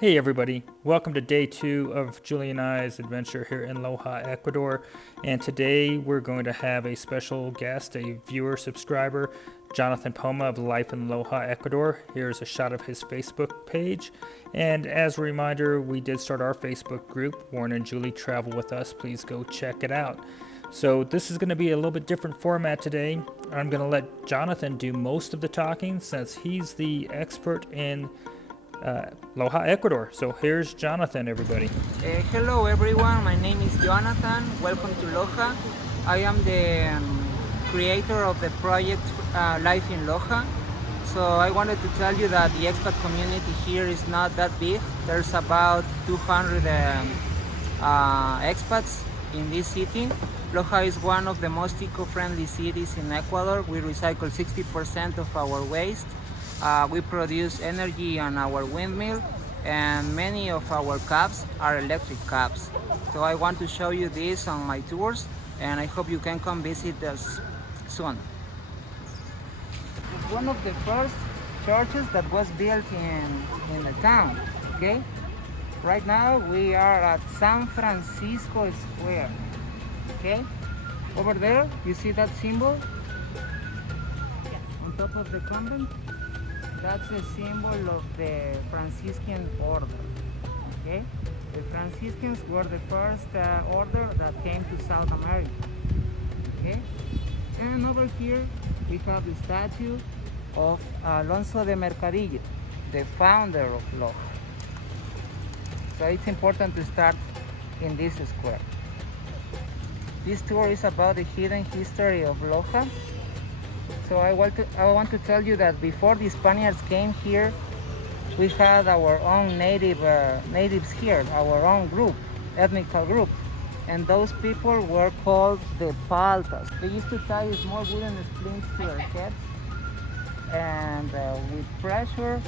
Hey everybody, welcome to day 2 of Julie and I's adventure here in Loja, Ecuador. And today we're going to have a special guest, a viewer subscriber, Jonathan Poma of Life in Loja, Ecuador. Here's a shot of his Facebook page. And as a reminder, we did start our Facebook group, Warren and Julie Travel with Us. Please go check it out. So this is going to be a little bit different format today. I'm going to let Jonathan do most of the talking since he's the expert in Loja, Ecuador. So here's Jonathan, everybody. Hello everyone, my name is Jonathan. Welcome to Loja. I am the creator of the project Life in Loja. So I wanted to tell you that the expat community here is not that big. There's about 200 expats in this city. Loja is one of the most eco-friendly cities in Ecuador. We recycle 60% of our waste. We produce energy on our windmill, and many of our cabs are electric cabs. So I want to show you this on my tours, and I hope you can come visit us soon. It's one of the first churches that was built in the town. Okay, right now we are at San Francisco Square. Okay, over there you see that symbol on top of the convent. That's a symbol of the Franciscan order. Okay, the Franciscans were the first order that came to South America. Okay, and over here we have the statue of Alonso de Mercadillo, the founder of Loja. So it's important to start in this square. This tour is about the hidden history of Loja. So I want to tell you that before the Spaniards came here, we had our own natives here, our own group, ethnical group, and those people were called the paltas. They used to tie small wooden splints to their heads, and with pressure,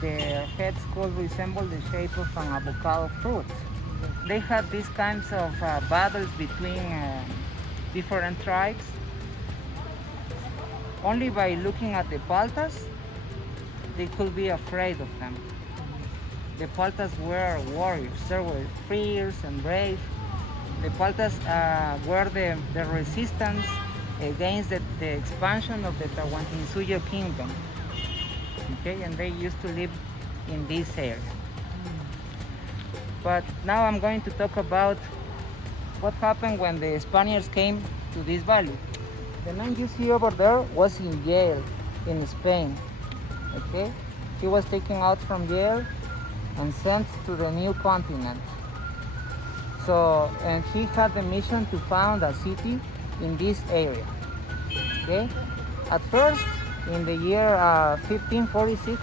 their heads could resemble the shape of an avocado fruit. They had these kinds of battles between different tribes. Only by looking at the paltas, they could be afraid of them. The paltas were warriors. They were fierce and brave. The paltas were the resistance against the expansion of the Tahuantinsuyo kingdom. Okay, and they used to live in this area. But now I'm going to talk about what happened when the Spaniards came to this valley. The man you see over there was in jail in Spain. Okay, he was taken out from jail and sent to the new continent. So, and he had the mission to found a city in this area. Okay, at first, in the year 1546,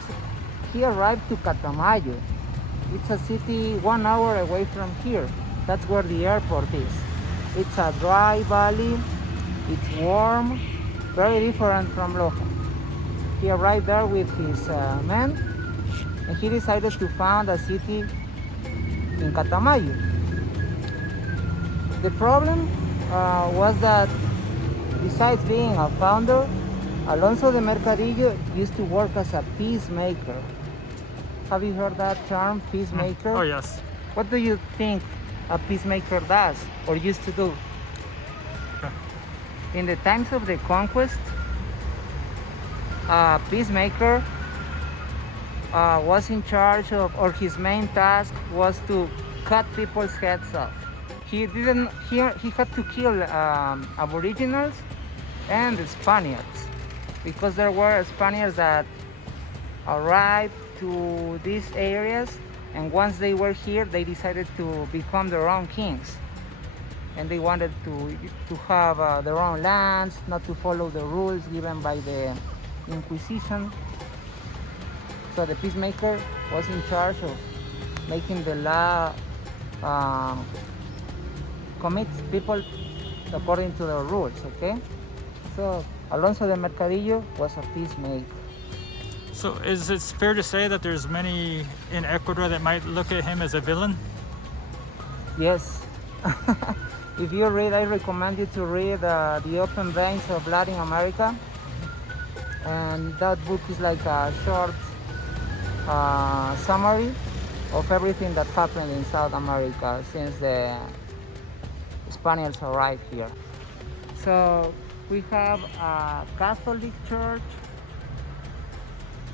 he arrived to Catamayo. It's a city 1 hour away from here. That's where the airport is. It's a dry valley. It's warm, very different from Loja. He arrived there with his men, and he decided to found a city in Catamayo. The problem was that besides being a founder, Alonso de Mercadillo used to work as a peacemaker. Have you heard that term, peacemaker? Oh yes. What do you think a peacemaker does or used to do? In the times of the conquest, a peacemaker was in charge of, or his main task was to cut people's heads off. He had to kill aboriginals and the Spaniards, because there were Spaniards that arrived to these areas, and once they were here, they decided to become their own kings. And they wanted to have their own lands, not to follow the rules given by the Inquisition. So the peacemaker was in charge of making the law commit people according to the rules, okay? So Alonso de Mercadillo was a peacemaker. So is it fair to say that there's many in Ecuador that might look at him as a villain? Yes. If you read, I recommend you to read The Open Veins of Latin America. And that book is like a short summary of everything that happened in South America since the Spaniards arrived here. So we have a Catholic church.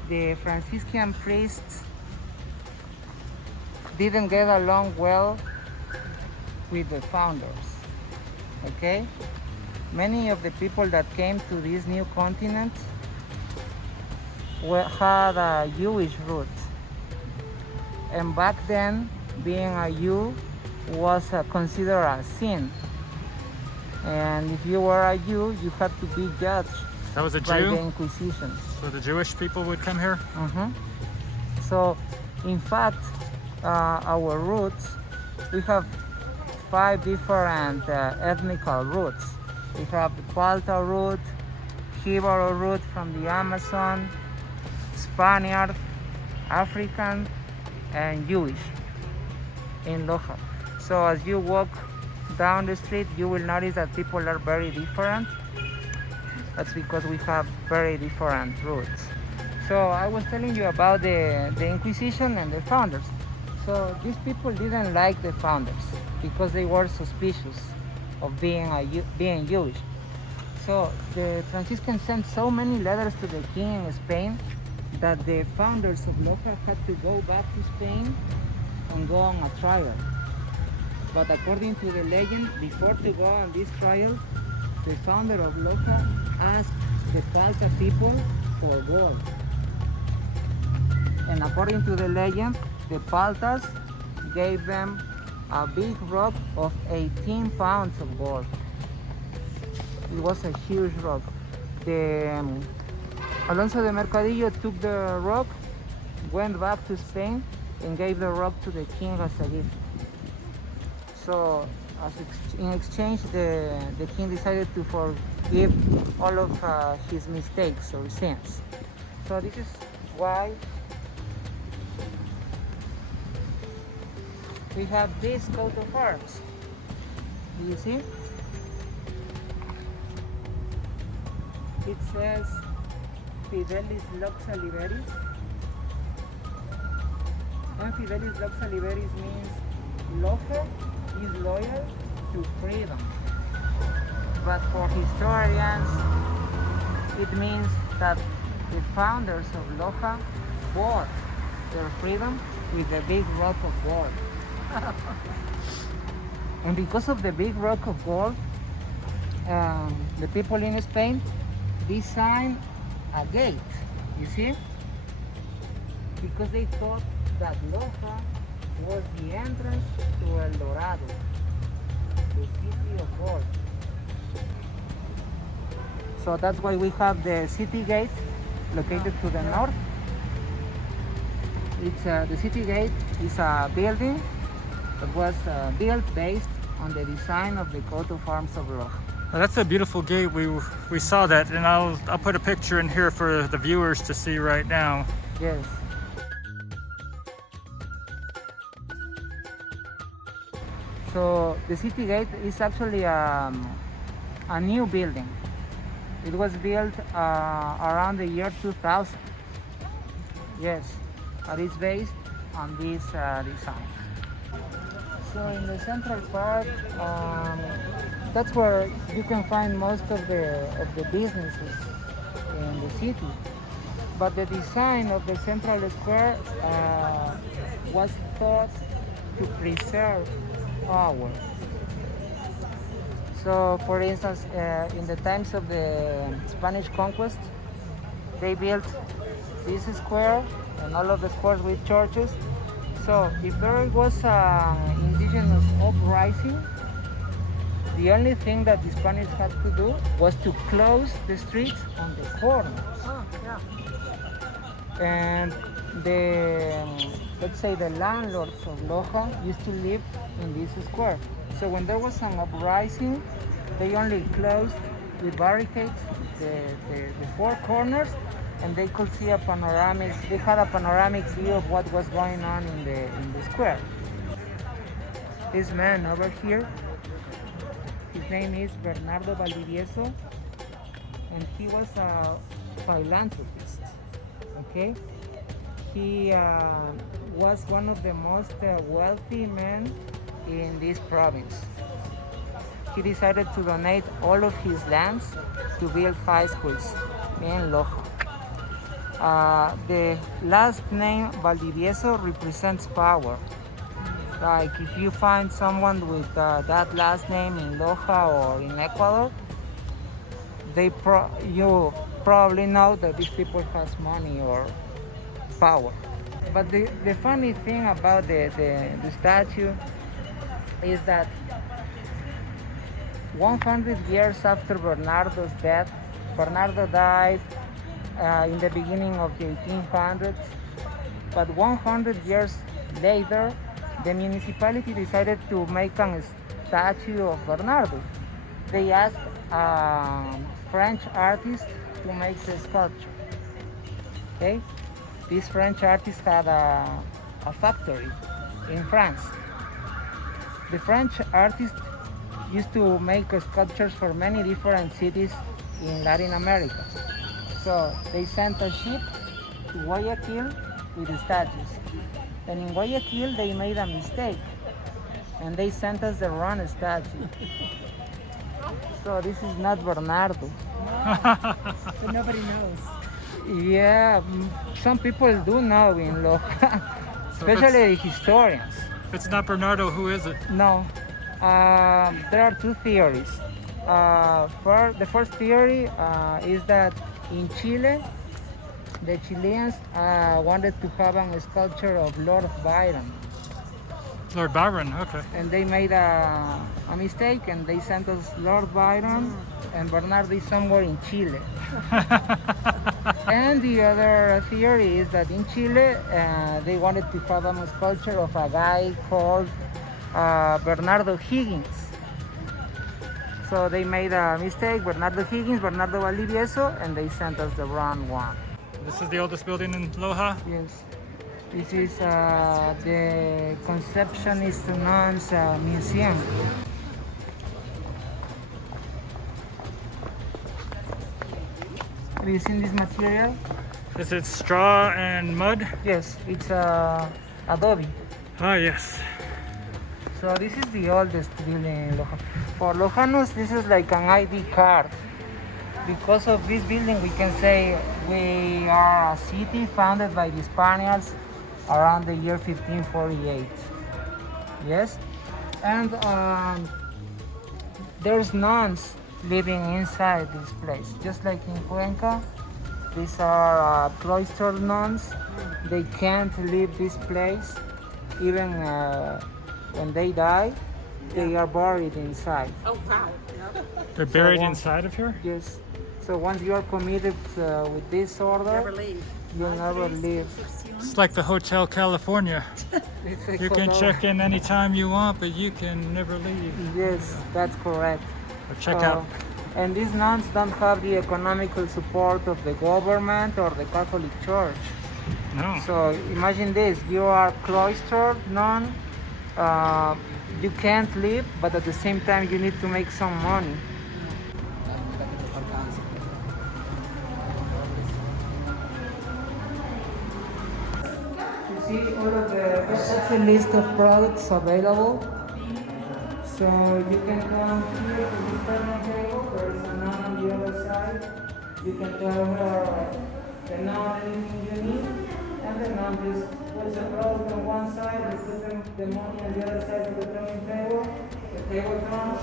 The Franciscan priests didn't get along well with the founders. Okay? Many of the people that came to this new continent had a Jewish root. And back then, being a Jew was considered a sin. And if you were a Jew, you had to be judged That was a by the Jew? Inquisition. So the Jewish people would come here? So, in fact, our roots, we have 5 different ethnical roots. We have the Palta root, Hebrew root from the Amazon, Spaniard, African, and Jewish in Loja. So as you walk down the street, you will notice that people are very different. That's because we have very different roots. So I was telling you about the Inquisition and the founders. So these people didn't like the founders because they were suspicious of being Jewish. So the Franciscans sent so many letters to the king in Spain that the founders of Loja had to go back to Spain and go on a trial. But according to the legend, before to go on this trial, the founder of Loja asked the Palta people for gold. And according to the legend, the Paltas gave them a big rock of 18 pounds of gold. It was a huge rock. Alonso de Mercadillo took the rock, went back to Spain, and gave the rock to the king as a gift. So, in exchange, the king decided to forgive all of his mistakes or sins. So this is why we have this coat of arms. Do you see? It says Fidelis Lux Liberis. And Fidelis Lux Liberis means Loja is loyal to freedom. But for historians, it means that the founders of Loja bought their freedom with the big rock of gold. And because of the big rock of gold, the people in Spain designed a gate, you see? Because they thought that Loja was the entrance to El Dorado, the city of gold. So that's why we have the city gate located to the north. The city gate is a building that was built based on the design of the coat of arms of Loja. Well, that's a beautiful gate. We saw that, and I'll put a picture in here for the viewers to see right now. Yes. So the city gate is actually a new building. It was built around the year 2000. Yes, but it's based on this design. So in the central part, that's where you can find most of the businesses in the city. But the design of the central square was thought to preserve power. So for instance, in the times of the Spanish conquest, they built this square and all of the squares with churches. So if there was an indigenous uprising, the only thing that the Spanish had to do was to close the streets on the corners. And let's say the landlords of Loja used to live in this square. So when there was an uprising, they only closed with barricades the 4 corners, and they could see they had a panoramic view of what was going on in the square. This man over here, his name is Bernardo Valdivieso, and he was a philanthropist. Okay, he was one of the most wealthy men in this province. He decided to donate all of his lands to build high schools in Loja. The last name Valdivieso represents power. Like if you find someone with that last name in Loja or in Ecuador, you probably know that these people has money or power. But the funny thing about the statue is that 100 years after Bernardo's death, Bernardo died in the beginning of the 1800s, but 100 years later, the municipality decided to make a statue of Bernardo. They asked a French artist to make the sculpture. Okay? This French artist had a factory in France. The French artist used to make sculptures for many different cities in Latin America. So they sent a ship to Guayaquil with the statues. And in Guayaquil they made a mistake and they sent us the wrong statue. So this is not Bernardo. So nobody knows. Yeah, some people do know in Loja, especially historians. If it's not Bernardo, who is it? No, there are two theories. The first theory is that in Chile, the Chileans wanted to have a sculpture of Lord Byron. Lord Byron, okay. And they made a mistake and they sent us Lord Byron and Bernardo is somewhere in Chile. And the other theory is that in Chile they wanted to have a sculpture of a guy called Bernardo Higgins. So they made a mistake, Bernardo Higgins, Bernardo Valdivieso, and they sent us the wrong one. This is the oldest building in Loja? Yes. This is the Conceptionist Nuns Museum. Have you seen this material? Is it straw and mud? Yes, it's adobe. Ah, yes. So this is the oldest building in Loja. For Lojanos, this is like an ID card. Because of this building, we can say we are a city founded by the Spaniards around the year 1548. Yes, and there's nuns living inside this place, just like in Cuenca. These are cloistered nuns. They can't leave this place, even when they die. They are buried inside. Oh wow. They're buried So, inside of here? Yes. So once you are committed with this order, Never leave. you'll never leave. It's like the Hotel California. It's a You can hotel. check in anytime you want, but you can never leave. Yes, that's correct. Or check out. And these nuns don't have the economical support of the government or the Catholic Church. No. So imagine this: you are cloistered nun, you can't leave, but at the same time you need to make some money. You see all of that's a list of products available. So you can come here to this dining table. There is a nun on the other side. You can tell her the nun anything you need, and the nun just puts the product on one side and puts the money on the other side of the dining table. The table turns.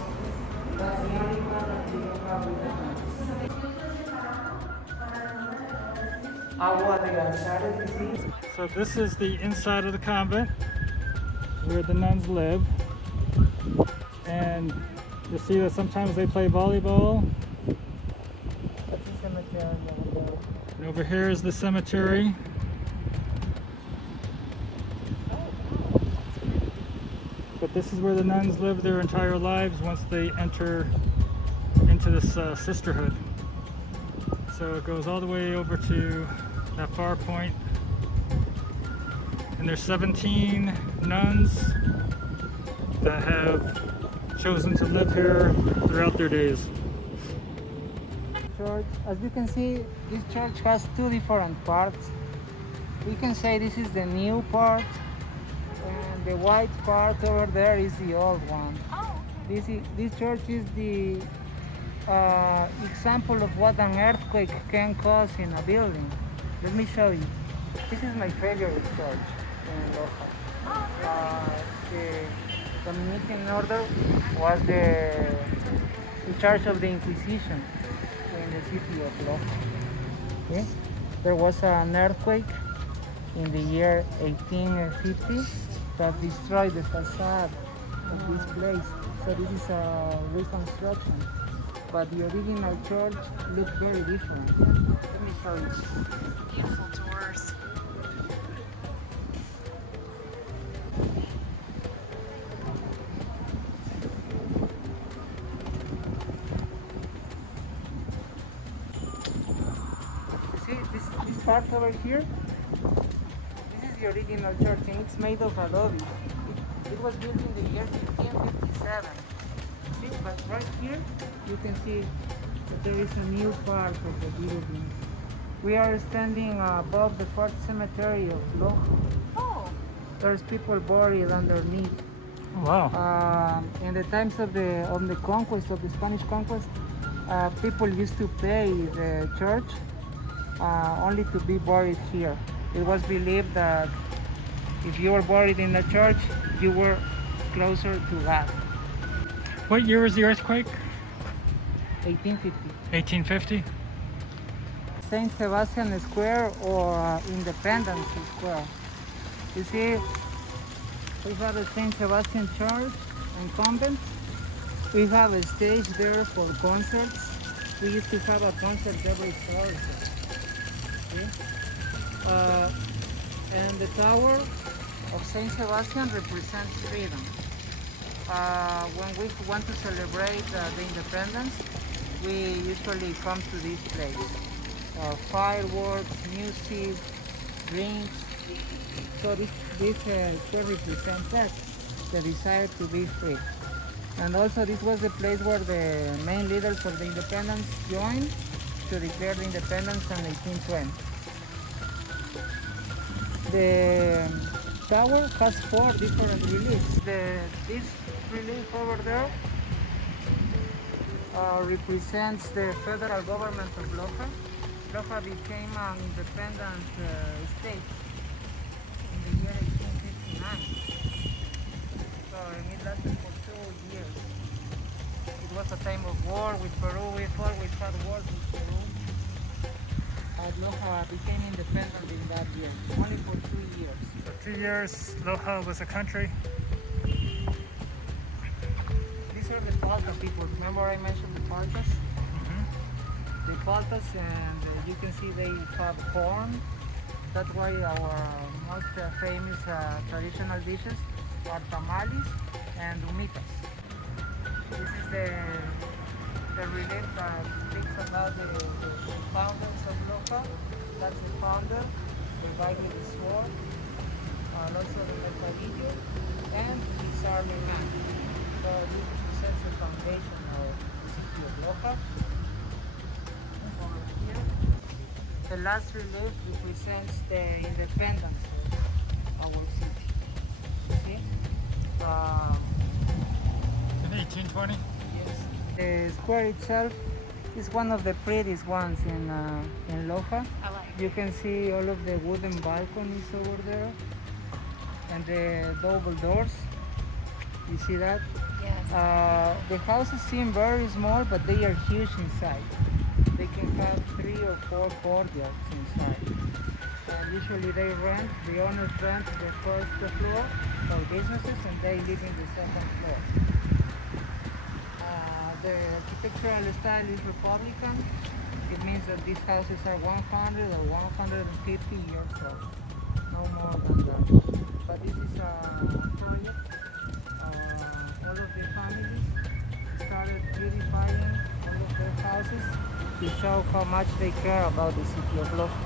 That's the only contact you can have with the nuns. Agua de Lanzares, you see? So this is the inside of the convent where the nuns live. And you see that sometimes they play volleyball. That's the cemetery over there. And over here is the cemetery. But this is where the nuns live their entire lives once they enter into this sisterhood. So it goes all the way over to that far point. And there's 17 nuns that have chosen to live here throughout their days. Church. As you can see, this church has two different parts. We can say this is the new part The white part over there is the old one. Oh, This church is the example of what an earthquake can cause in a building. Let me show you. This is my favorite church in Loja. The Dominican order was in charge of the Inquisition in the city of Loja. Okay? There was an earthquake in the year 1850 that destroyed the facade of this place. So this is a reconstruction. But the original church looked very different. Let me show you. beautiful doors. You see this part over here? This is the original church and it's made of adobe. It was built in the year 1557. See, but right here you can see that there is a new part of the building. We are standing above the first cemetery of Loja. Oh, There's people buried underneath. Wow. In the times of the conquest, of the Spanish conquest, people used to pay the church only to be buried here. It was believed that if you were buried in the church, you were closer to God. What year was the earthquake? 1850. 1850? Saint Sebastian Square or Independence Square. You see, we have a Saint Sebastian Church and convent. We have a stage there for concerts. We used to have a concert every Thursday. Okay? And the tower of Saint Sebastian represents freedom. When we want to celebrate the independence, we usually come to this place. Fireworks, music, drinks. So this square represents that, the desire to be free. And also this was the place where the main leaders of the independence joined to declare the independence in 1820. The tower has 4 different reliefs. This relief over there represents the federal government of Loja. Loja became an independent state in the year 1859. So it lasted for 2 years. It was a time of war with Peru. We always had wars with Peru. And Loja became independent in that year, only for 2 years. For 2 years, Loja was a country. These are the Palta people. Remember I mentioned the Paltas? The Paltas, and you can see they have corn. That's why our most famous traditional dishes are tamales and humitas. This is the relief that speaks about the founders of Loja. That's the founder, the guy with the sword, and also the mercadillo, and his army man. So this represents the foundation of the city of Loja. Over here, the last relief represents the independence of our city. Okay? In 1820? Yes. The square itself is one of the prettiest ones in Loja. I like You can see all of the wooden balconies over there and the double doors. You see that? Yes. The houses seem very small, but they are huge inside. They can have 3 or 4 courtyards inside. And usually the owners rent the first floor for businesses and they live in the second floor. The architectural style is Republican. It means that these houses are 100 or 150 years old. No more than that. But this is a project. All of the families started beautifying all of their houses to show how much they care about the city of Loja.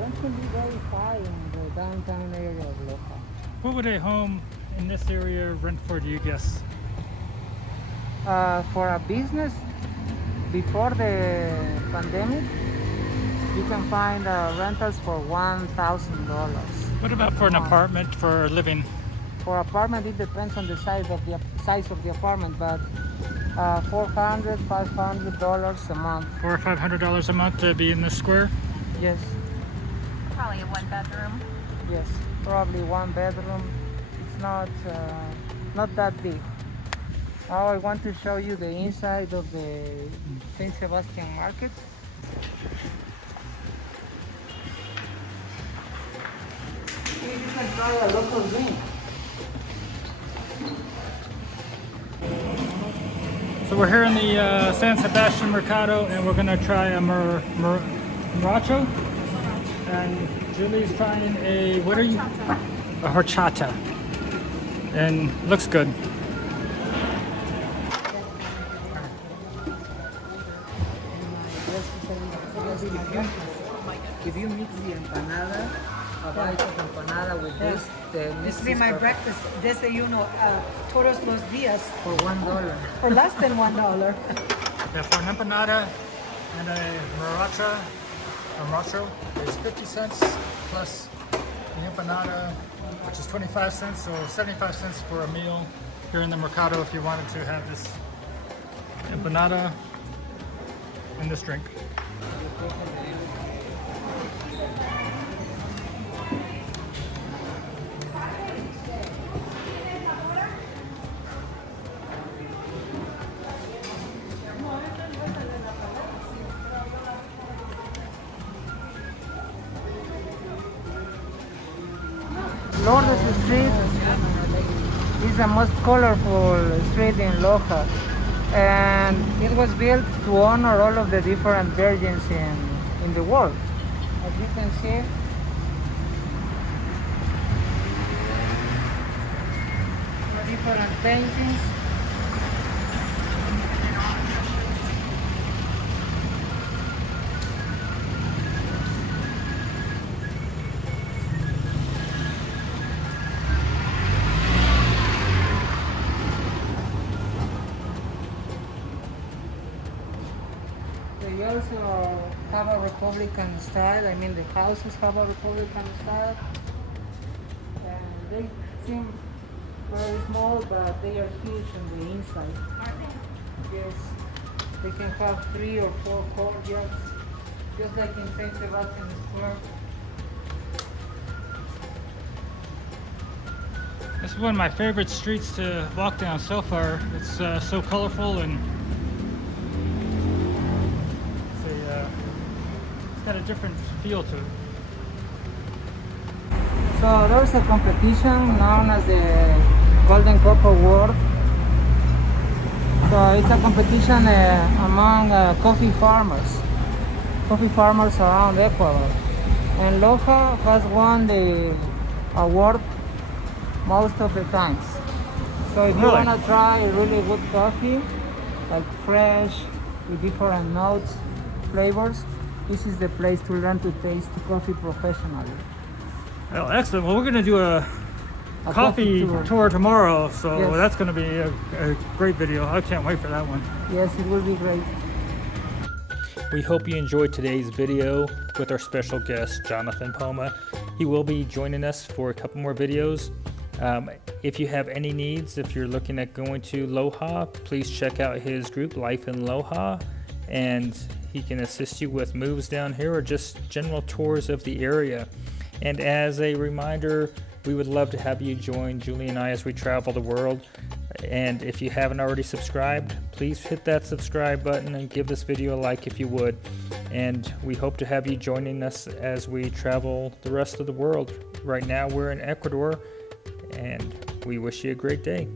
Rent can be very high in the downtown area of Loja. What would a home in this area rent for, do you guess? For a business, before the pandemic, You can find rentals for $1,000. What about for an apartment for living? For apartment, it depends on the size of the apartment, but $400, $500 a month. $400 or $500 a month to be in this square? Yes, Probably a one bedroom. yes, probably one bedroom. It's not that big. Now I want to show you the inside of the St. Sebastian Market. Here you can try a local drink. So we're here in the San Sebastian Mercado, and we're gonna try a morocho. And Julie's trying a, what are you? A horchata. And looks good. If you mix the empanada, a bite of empanada with this, the mix This will be is my perfect. breakfast. Desayuno, todos los días For $1. for less than $1. Yeah, for an empanada and a morocho is 50 cents plus the empanada, which is 25 cents, so 75 cents for a meal here in the Mercado if you wanted to have this empanada and this drink. Lourdes Street is the most colorful street in Loja, and it was built to honor all of the different virgins in the world. As you can see, different paintings. They also have a Republican style. I mean, the houses have a Republican style. And they seem very small, but they are huge on the inside. Yes, they can have 3 or 4 courtyards, just like in St. Sebastian Square. This is one of my favorite streets to walk down so far. It's so colorful and it's got a different feel to it. So there's a competition known as the Golden Cocoa Award. So it's a competition among coffee farmers around Ecuador. And Loja has won the award most of the times. So if you Really? want to try really good coffee, like fresh, with different notes, flavors, this is the place to learn to taste coffee professionally. Well, excellent. Well, we're going to do a A coffee tour tomorrow, so Yes. that's going to be a great video. I can't wait for that one. Yes, it will be great. We hope you enjoyed today's video with our special guest, Jonathan Poma. He will be joining us for a couple more videos. If you have any needs, if you're looking at going to Loja, please check out his group, Life in Loja, and he can assist you with moves down here or just general tours of the area. And as a reminder, we would love to have you join Julie and I as we travel the world. And if you haven't already subscribed, please hit that subscribe button and give this video a like if you would. And we hope to have you joining us as we travel the rest of the world. Right now we're in Ecuador, and we wish you a great day.